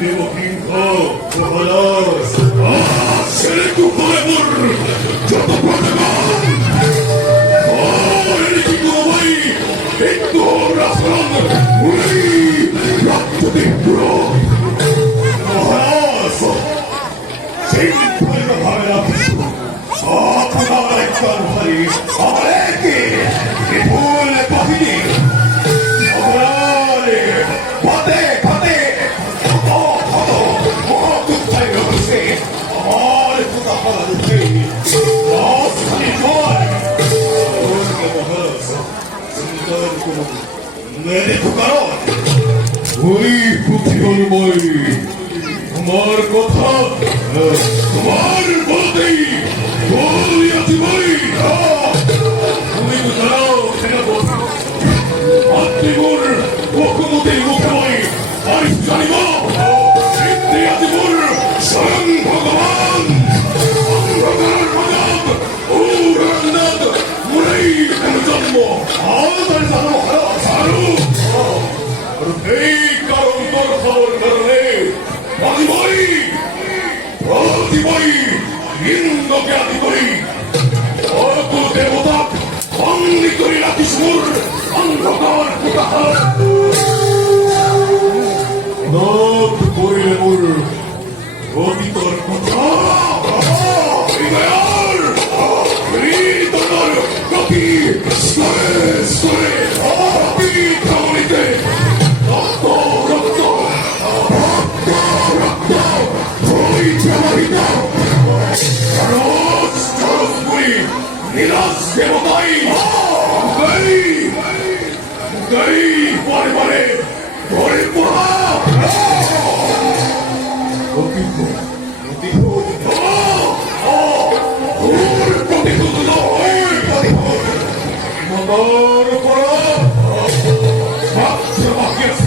devo finco, Kovalas. Seleku Kolemur, Joto Padaman. Ini kumai, itu rasalan, mulai rakti bro. Kovalas, simpai kamera pisu. Aku naikkan hari, apalagi boleh pahini. ওই পুত্রর বই তোমার কথা তোমার বলতেই বলিয়াছি বই তুমি তো জানাও সেনাপতি মাতৃগুর মুখমতি মুখে বই আর জানিব ইন্দ্রিয়াদিগুর স্বয়ং ভগবান অন্ধকার মানব ঔরঙ্গনাথ মুরাই জন্ম আমাদের জানো সারু এই কারণ তোর খবর কারণে প্রতিবই ইন্দ্রকে আদি করি অত দেবতা বন্দি করি রাখিসুর অন্ধকার কুটাহার নব করিলে মোর অতীতর কথা গতি স্তরে স্তরে অতীত ধমনীতে রক্ত রক্ত রক্ত রক্ত প্রবাহিত রোজ রোজ করি নীলাস দেবতাই মুগাই মুগাই পরে পরে ধরে পড়া অতীত অতীত ওর প্রতিশোধ নয় মদর পড়া মাত্র বাকি